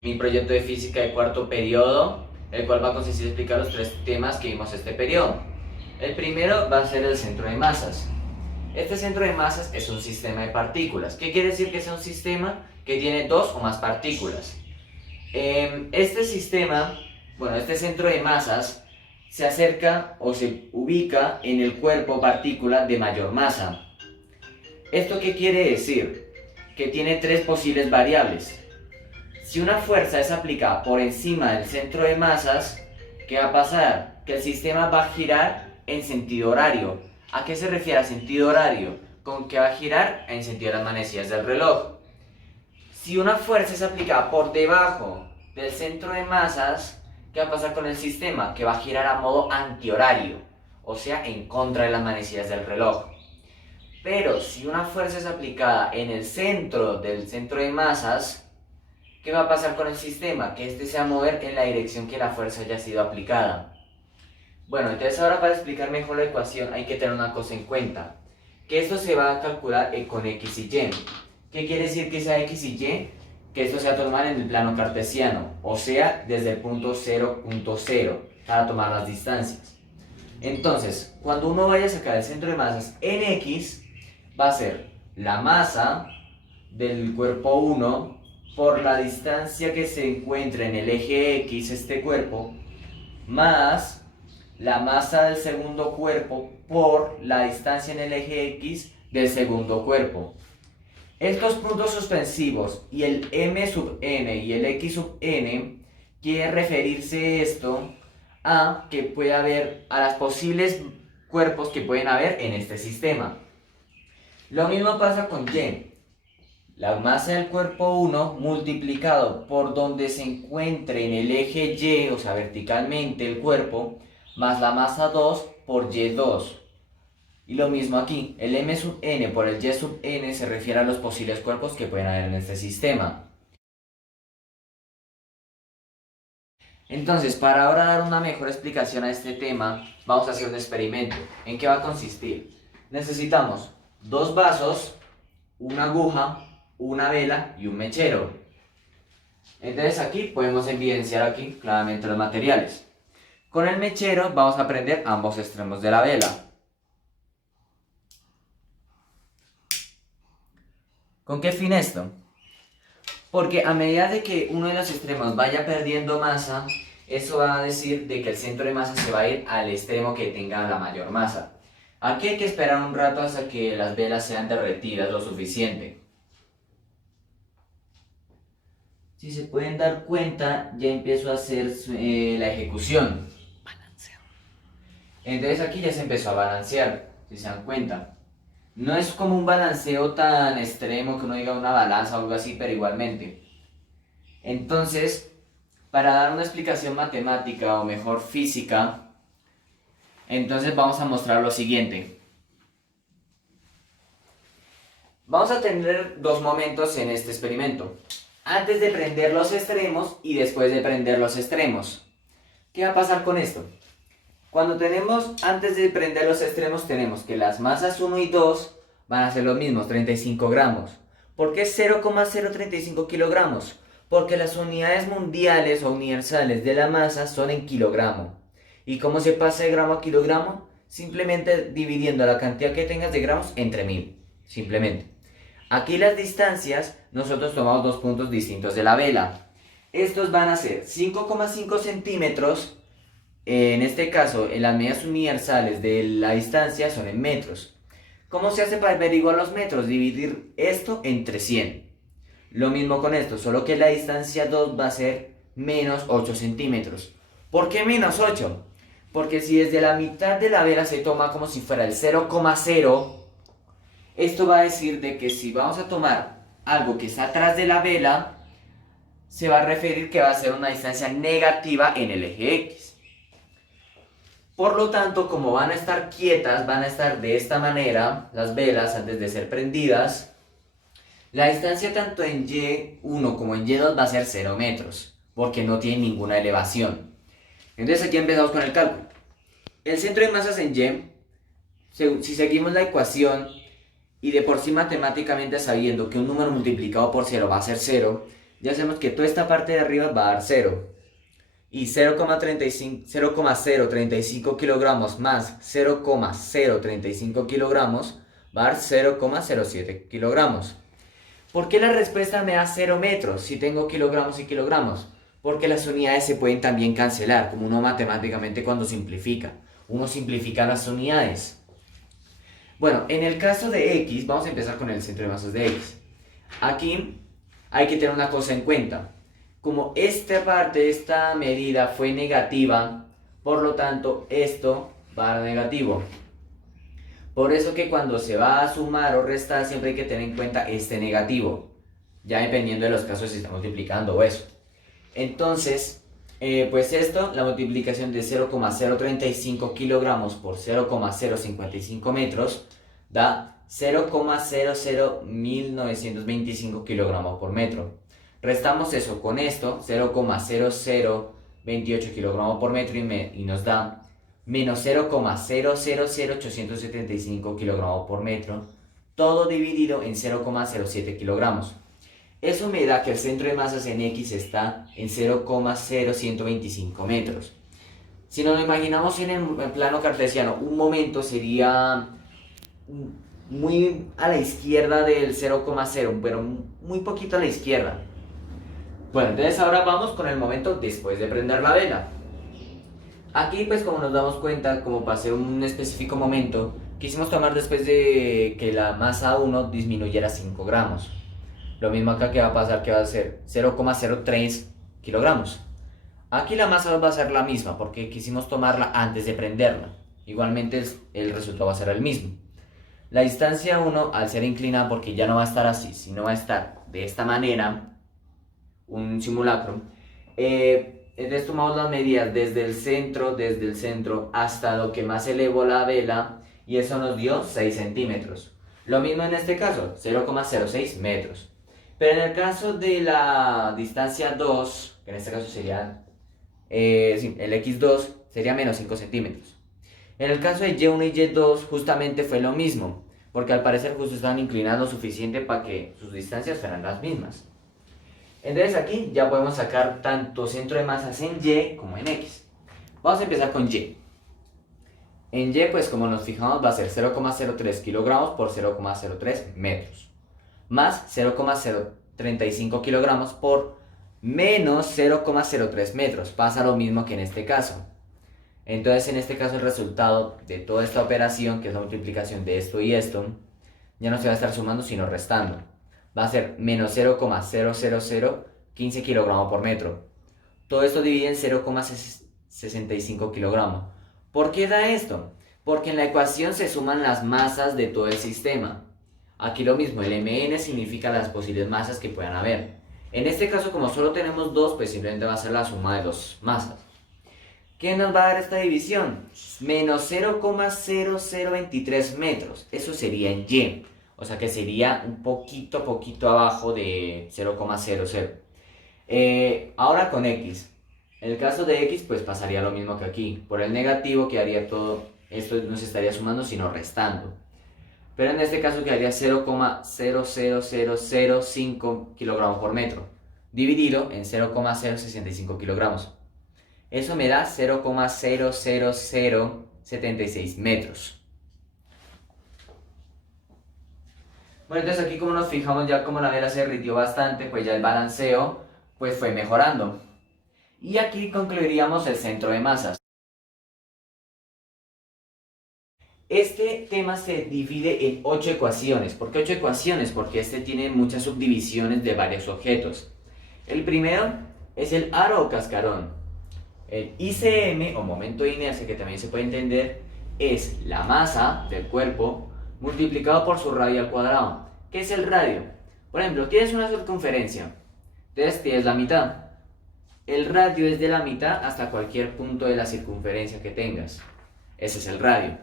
Mi proyecto de física de cuarto periodo, el cual va a consistir en explicar los tres temas que vimos este periodo. El primero va a ser el centro de masas. Este centro de masas es un sistema de partículas. ¿Qué quiere decir que es un sistema? Que tiene dos o más partículas. Este sistema, este centro de masas se acerca o se ubica en el cuerpo partícula de mayor masa. ¿Esto qué quiere decir? Que tiene tres posibles variables. Si una fuerza es aplicada por encima del centro de masas, ¿qué va a pasar? Que el sistema va a girar en sentido horario. ¿A qué se refiere a sentido horario? Con que va a girar en sentido de las manecillas del reloj. Si una fuerza es aplicada por debajo del centro de masas, ¿qué va a pasar con el sistema? Que va a girar a modo antihorario, o sea, en contra de las manecillas del reloj. Pero si una fuerza es aplicada en el centro del centro de masas, ¿qué va a pasar con el sistema? Que este se va a mover en la dirección que la fuerza haya sido aplicada. Bueno, entonces ahora para explicar mejor la ecuación hay que tener una cosa en cuenta. Que esto se va a calcular con x y y. ¿Qué quiere decir que sea x y y? Que esto se va a tomar en el plano cartesiano, o sea, desde el punto 0.0, para tomar las distancias. Entonces, cuando uno vaya a sacar el centro de masas en x, va a ser la masa del cuerpo 1 por la distancia que se encuentra en el eje X, este cuerpo, más la masa del segundo cuerpo por la distancia en el eje X del segundo cuerpo. Estos puntos suspensivos y el m sub n y el x sub n quiere referirse esto a que puede haber a las posibles cuerpos que pueden haber en este sistema. Lo mismo pasa con y. La masa del cuerpo 1 multiplicado por donde se encuentre en el eje Y, o sea, verticalmente el cuerpo, más la masa 2 por Y2. Y lo mismo aquí, el m sub n por el y sub n se refiere a los posibles cuerpos que pueden haber en este sistema. Entonces, para ahora dar una mejor explicación a este tema, vamos a hacer un experimento. ¿En qué va a consistir? Necesitamos dos vasos, una aguja, una vela y un mechero. Entonces aquí podemos evidenciar aquí claramente los materiales. Con el mechero vamos a prender ambos extremos de la vela. ¿Con qué fin esto? Porque a medida de que uno de los extremos vaya perdiendo masa, eso va a decir de que el centro de masa se va a ir al extremo que tenga la mayor masa. Aquí hay que esperar un rato hasta que las velas sean derretidas lo suficiente. Si se pueden dar cuenta, ya empiezo a hacer la ejecución. Entonces aquí ya se empezó a balancear, si se dan cuenta. No es como un balanceo tan extremo que uno diga una balanza o algo así, pero igualmente. Entonces, para dar una explicación matemática o mejor física, entonces vamos a mostrar lo siguiente. Vamos a tener dos momentos en este experimento. Antes de prender los extremos y después de prender los extremos. ¿Qué va a pasar con esto? Cuando antes de prender los extremos, tenemos que las masas 1 y 2 van a ser los mismos, 35 gramos. ¿Por qué 0,035 kilogramos? Porque las unidades mundiales o universales de la masa son en kilogramo. ¿Y cómo se pasa de gramo a kilogramo? Simplemente dividiendo la cantidad que tengas de gramos entre 1000. Simplemente. Aquí las distancias, nosotros tomamos dos puntos distintos de la vela. Estos van a ser 5,5 centímetros. En este caso, en las medidas universales de la distancia son en metros. ¿Cómo se hace para averiguar los metros? Dividir esto entre 100. Lo mismo con esto, solo que la distancia 2 va a ser menos 8 centímetros. ¿Por qué menos 8? Porque si desde la mitad de la vela se toma como si fuera el 0,0, esto va a decir de que si vamos a tomar algo que está atrás de la vela, se va a referir que va a ser una distancia negativa en el eje X. Por lo tanto, como van a estar quietas, van a estar de esta manera, las velas antes de ser prendidas, la distancia tanto en Y1 como en Y2 va a ser 0 metros, porque no tiene ninguna elevación. Entonces aquí empezamos con el cálculo. El centro de masas en Y, si seguimos la ecuación, y de por sí matemáticamente sabiendo que un número multiplicado por 0 va a ser 0, ya sabemos que toda esta parte de arriba va a dar 0. Y 0,035 kilogramos más 0,035 kilogramos va a dar 0,07 kilogramos. ¿Por qué la respuesta me da 0 metros si tengo kilogramos y kilogramos? Porque las unidades se pueden también cancelar, como uno matemáticamente cuando simplifica. Uno simplifica las unidades. Bueno, en el caso de X, vamos a empezar con el centro de masas de X. Aquí hay que tener una cosa en cuenta. Como esta parte, esta medida fue negativa, por lo tanto esto va a dar negativo. Por eso que cuando se va a sumar o restar siempre hay que tener en cuenta este negativo. Ya dependiendo de los casos si está multiplicando o eso. Entonces, pues esto, la multiplicación de 0,035 kilogramos por 0,055 metros da 0,001.925 kilogramos por metro. Restamos eso con esto, 0,0028 kilogramos por metro y nos da menos 0,000875 kilogramos por metro, todo dividido en 0,07 kilogramos. Eso me da que el centro de masas en X está en 0,0125 metros. Si nos lo imaginamos en el plano cartesiano, un momento sería muy a la izquierda del 0,0, pero muy poquito a la izquierda. Bueno, entonces ahora vamos con el momento después de prender la vela. Aquí pues como nos damos cuenta, como para hacer un específico momento, quisimos tomar después de que la masa 1 disminuyera 5 gramos. Lo mismo acá que va a pasar, que va a ser 0,03 kilogramos. Aquí la masa va a ser la misma porque quisimos tomarla antes de prenderla. Igualmente el resultado va a ser el mismo. La distancia 1 al ser inclinada, porque ya no va a estar así, sino va a estar de esta manera, un simulacro. Entonces tomamos las medidas desde el centro hasta lo que más elevó la vela y eso nos dio 6 centímetros. Lo mismo en este caso, 0,06 metros. Pero en el caso de la distancia 2, que en este caso sería el x2, sería menos 5 centímetros. En el caso de y1 y y2 justamente fue lo mismo, porque al parecer justo estaban inclinados lo suficiente para que sus distancias fueran las mismas. Entonces aquí ya podemos sacar tanto centro de masas en Y como en X. Vamos a empezar con Y. En Y, pues como nos fijamos, va a ser 0,03 kilogramos por 0,03 metros. Más 0,035 kilogramos por menos 0,03 metros. Pasa lo mismo que en este caso. Entonces en este caso el resultado de toda esta operación, que es la multiplicación de esto y esto, ya no se va a estar sumando sino restando. Va a ser menos 0,00015 kilogramos por metro. Todo esto divide en 0,65 kilogramos. ¿Por qué da esto? Porque en la ecuación se suman las masas de todo el sistema. Aquí lo mismo, el mn significa las posibles masas que puedan haber. En este caso, como solo tenemos 2, pues simplemente va a ser la suma de 2 masas. ¿Qué nos va a dar esta división? Menos 0,0023 metros. Eso sería en Y. O sea que sería un poquito abajo de 0,00. Ahora con X. En el caso de X, pues pasaría lo mismo que aquí. Por el negativo quedaría todo, esto no se estaría sumando, sino restando. Pero en este caso quedaría 0,00005 kilogramos por metro, dividido en 0,065 kilogramos. Eso me da 0,00076 metros. Bueno, entonces aquí como nos fijamos ya como la vela se derritió bastante, pues ya el balanceo pues fue mejorando. Y aquí concluiríamos el centro de masas. Este tema se divide en 8 ecuaciones. ¿Por qué 8 ecuaciones? Porque este tiene muchas subdivisiones de varios objetos. El primero es el aro o cascarón. El ICM o momento de inercia, que también se puede entender, es la masa del cuerpo multiplicado por su radio al cuadrado. ¿Qué es el radio? Por ejemplo, tienes una circunferencia, entonces tienes la mitad. El radio es de la mitad hasta cualquier punto de la circunferencia que tengas. Ese es el radio.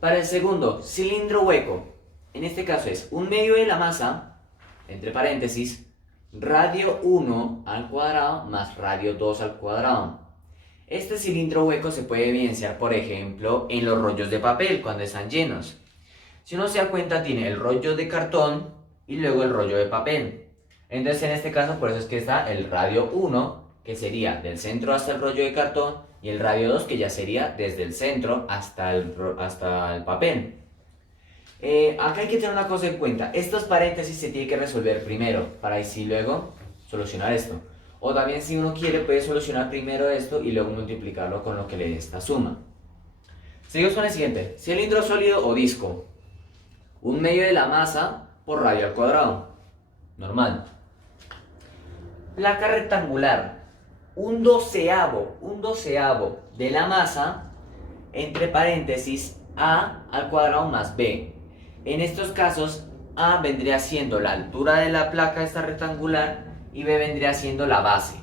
Para el segundo, cilindro hueco. En este caso es un medio de la masa, entre paréntesis, radio 1 al cuadrado más radio 2 al cuadrado. Este cilindro hueco se puede evidenciar, por ejemplo, en los rollos de papel cuando están llenos. Si uno se da cuenta, tiene el rollo de cartón y luego el rollo de papel. Entonces en este caso por eso es que está el radio 1, que sería del centro hasta el rollo de cartón, y el radio 2, que ya sería desde el centro hasta el papel. Acá hay que tener una cosa en cuenta. Estos paréntesis se tienen que resolver primero para así luego solucionar esto. O también si uno quiere puede solucionar primero esto y luego multiplicarlo con lo que le dé esta suma. Seguimos con el siguiente. Cilindro sólido o disco. Un medio de la masa por radio al cuadrado. Normal. Placa rectangular. Un doceavo de la masa entre paréntesis a al cuadrado más b. En estos casos, A vendría siendo la altura de la placa esta rectangular y B vendría siendo la base.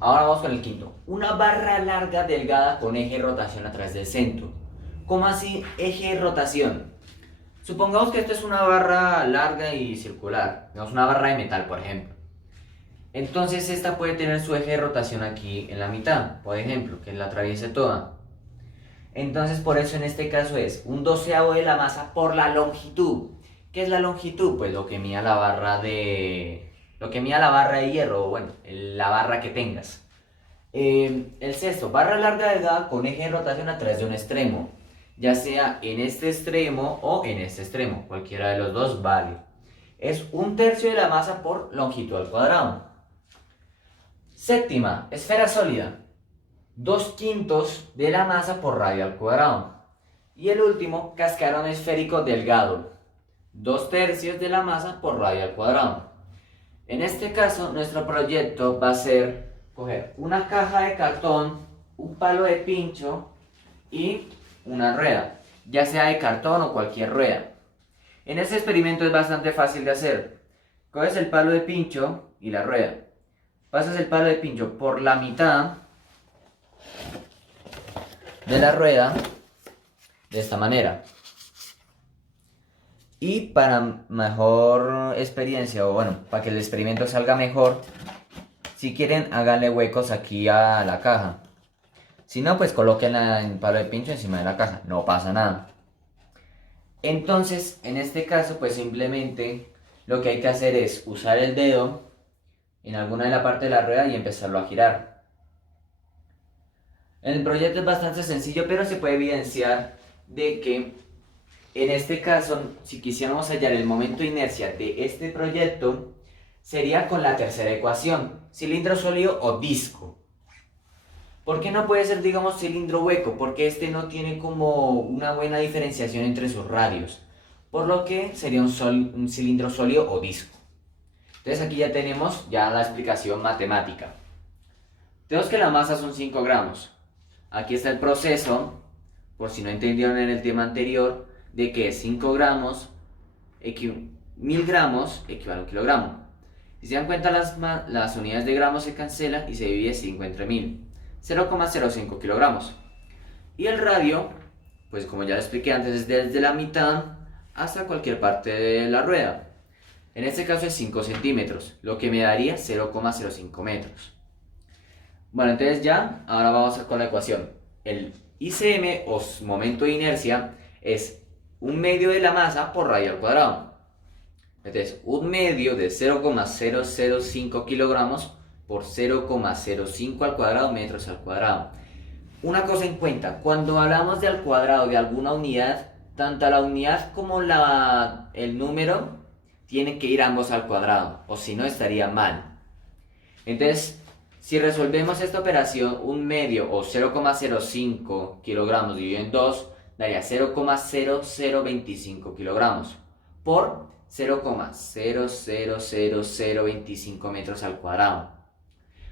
Ahora vamos con el quinto. Una barra larga delgada con eje de rotación a través del centro. ¿Cómo así eje de rotación? Supongamos que esto es una barra larga y circular. Digamos una barra de metal, por ejemplo. Entonces esta puede tener su eje de rotación aquí en la mitad, por ejemplo, que la atraviese toda. Entonces por eso en este caso es un doceavo de la masa por la longitud. ¿Qué es la longitud? Pues lo que mida la barra de hierro, o bueno, la barra que tengas. El sexto, barra larga delgada con eje de rotación a través de un extremo, ya sea en este extremo o en este extremo, cualquiera de los dos vale. Es un tercio de la masa por longitud al cuadrado. Séptima, esfera sólida. 2/5 de la masa por radio al cuadrado. Y el último, cascarón esférico delgado. 2/3 de la masa por radio al cuadrado. En este caso, nuestro proyecto va a ser coger una caja de cartón, un palo de pincho y una rueda, ya sea de cartón o cualquier rueda. En este experimento es bastante fácil de hacer. Coges el palo de pincho y la rueda. Pasas el palo de pincho por la mitad de la rueda de esta manera. Y para mejor experiencia, o bueno, para que el experimento salga mejor, si quieren háganle huecos aquí a la caja. Si no, pues coloquen el palo de pincho encima de la caja, no pasa nada. Entonces, en este caso, pues simplemente lo que hay que hacer es usar el dedo en alguna de la parte de la rueda y empezarlo a girar. El proyecto es bastante sencillo, pero se puede evidenciar de que en este caso, si quisiéramos hallar el momento de inercia de este proyecto, sería con la tercera ecuación, cilindro sólido o disco. ¿Por qué no puede ser, digamos, cilindro hueco? Porque este no tiene como una buena diferenciación entre sus radios, por lo que sería un cilindro sólido o disco. Entonces aquí ya tenemos la explicación matemática. Tenemos que la masa son 5 gramos. Aquí está el proceso, por si no entendieron en el tema anterior, de que 5 gramos, 1000 gramos equivale a un kilogramo. Si se dan cuenta, las unidades de gramos se cancelan y se divide 5 entre 1000. 0,05 kilogramos. Y el radio, pues como ya lo expliqué antes, es desde la mitad hasta cualquier parte de la rueda. En este caso es 5 centímetros, lo que me daría 0,05 metros. Bueno, entonces ahora vamos con la ecuación. El ICM o momento de inercia es un medio de la masa por radio al cuadrado. Entonces, un medio de 0,005 kilogramos por 0,05 al cuadrado metros al cuadrado. Una cosa en cuenta, cuando hablamos de al cuadrado de alguna unidad, tanto la unidad como el número tienen que ir ambos al cuadrado, o si no estaría mal. Entonces, si resolvemos esta operación, un medio o 0,05 kilogramos dividido en 2 daría 0,0025 kilogramos por 0,00025 metros al cuadrado.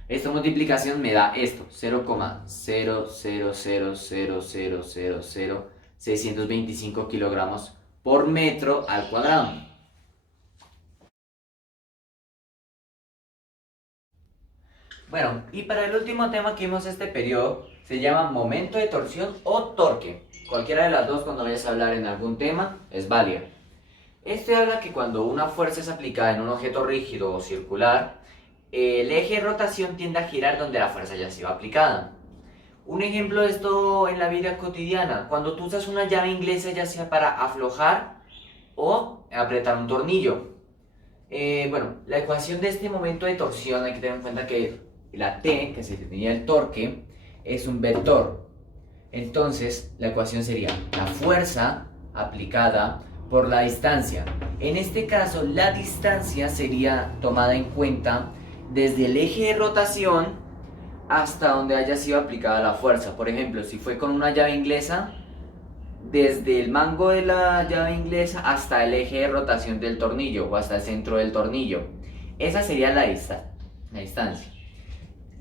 Esta multiplicación me da esto, 0,000000625 kilogramos por metro al cuadrado. Bueno, y para el último tema que vimos este periodo, se llama momento de torsión o torque. Cualquiera de las dos cuando vayas a hablar en algún tema es válida. Este habla que cuando una fuerza es aplicada en un objeto rígido o circular, el eje de rotación tiende a girar donde la fuerza ya ha sido aplicada. Un ejemplo de esto en la vida cotidiana, cuando tú usas una llave inglesa ya sea para aflojar o apretar un tornillo. Bueno, la ecuación de este momento de torsión hay que tener en cuenta que la T, que sería el torque, es un vector. Entonces, la ecuación sería la fuerza aplicada por la distancia. En este caso, la distancia sería tomada en cuenta desde el eje de rotación hasta donde haya sido aplicada la fuerza. Por ejemplo, si fue con una llave inglesa, desde el mango de la llave inglesa hasta el eje de rotación del tornillo o hasta el centro del tornillo. Esa sería la distancia.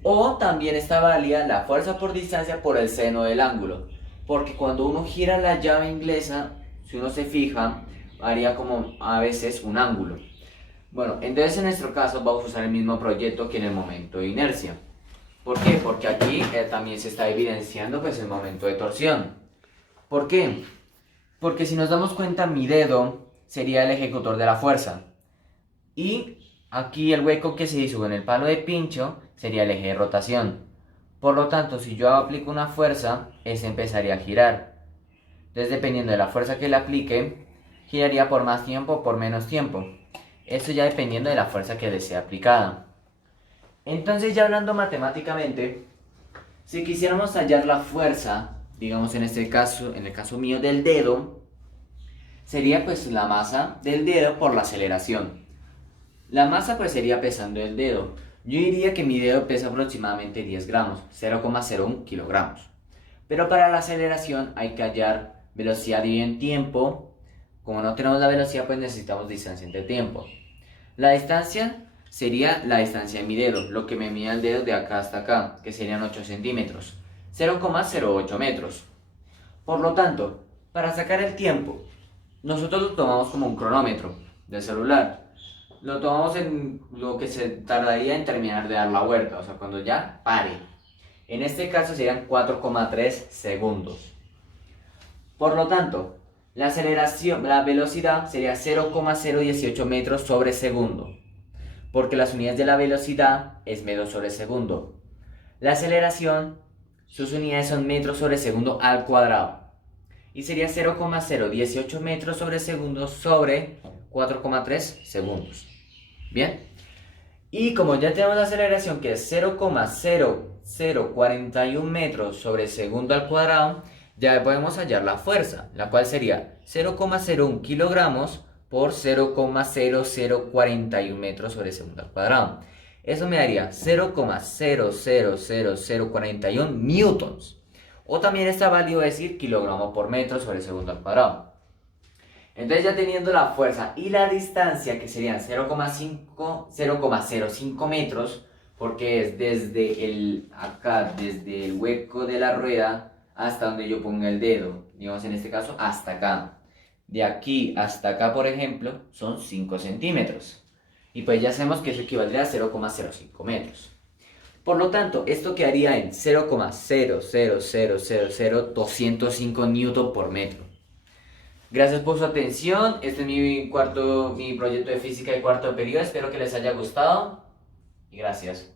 O también está válida la fuerza por distancia por el seno del ángulo. Porque cuando uno gira la llave inglesa, si uno se fija, haría como a veces un ángulo. Bueno, entonces en nuestro caso vamos a usar el mismo proyecto que en el momento de inercia. ¿Por qué? Porque aquí también se está evidenciando pues, el momento de torsión. ¿Por qué? Porque si nos damos cuenta, mi dedo sería el ejecutor de la fuerza. Y aquí el hueco que se hizo con el palo de pincho sería el eje de rotación. Por lo tanto, si yo aplico una fuerza, ese empezaría a girar. Entonces, dependiendo de la fuerza que le aplique, giraría por más tiempo o por menos tiempo. Esto ya dependiendo de la fuerza que le sea aplicada. Entonces, ya hablando matemáticamente, si quisiéramos hallar la fuerza, digamos en este caso, en el caso mío del dedo, sería pues la masa del dedo por la aceleración. La masa pues sería pesando el dedo. Yo diría que mi dedo pesa aproximadamente 10 gramos, 0,01 kilogramos. Pero para la aceleración hay que hallar velocidad dividida en tiempo. Como no tenemos la velocidad, pues necesitamos distancia entre tiempo. La distancia sería la distancia de mi dedo, lo que me mide el dedo de acá hasta acá, que serían 8 centímetros, 0,08 metros. Por lo tanto, para sacar el tiempo, nosotros lo tomamos como un cronómetro del celular. Lo tomamos en lo que se tardaría en terminar de dar la vuelta, o sea, cuando ya pare. En este caso serían 4,3 segundos. Por lo tanto, la aceleración, la velocidad sería 0,018 metros sobre segundo, porque las unidades de la velocidad es metros sobre segundo. La aceleración, sus unidades son metros sobre segundo al cuadrado, y sería 0,018 metros sobre segundo sobre 4,3 segundos. Bien, y como ya tenemos la aceleración que es 0,0041 metros sobre segundo al cuadrado, ya podemos hallar la fuerza, la cual sería 0,01 kilogramos por 0,0041 metros sobre segundo al cuadrado. Eso me daría 0,000041 newtons. O también está válido decir kilogramo por metro sobre segundo al cuadrado. Entonces ya teniendo la fuerza y la distancia, que serían 0,05 metros, porque es desde desde el hueco de la rueda hasta donde yo ponga el dedo, digamos en este caso hasta acá. De aquí hasta acá, por ejemplo, son 5 centímetros. Y pues ya sabemos que eso equivaldría a 0,05 metros. Por lo tanto, esto quedaría en 0,0000205 newton por metro. Gracias por su atención. Este es mi proyecto de física de cuarto periodo. Espero que les haya gustado. Y gracias.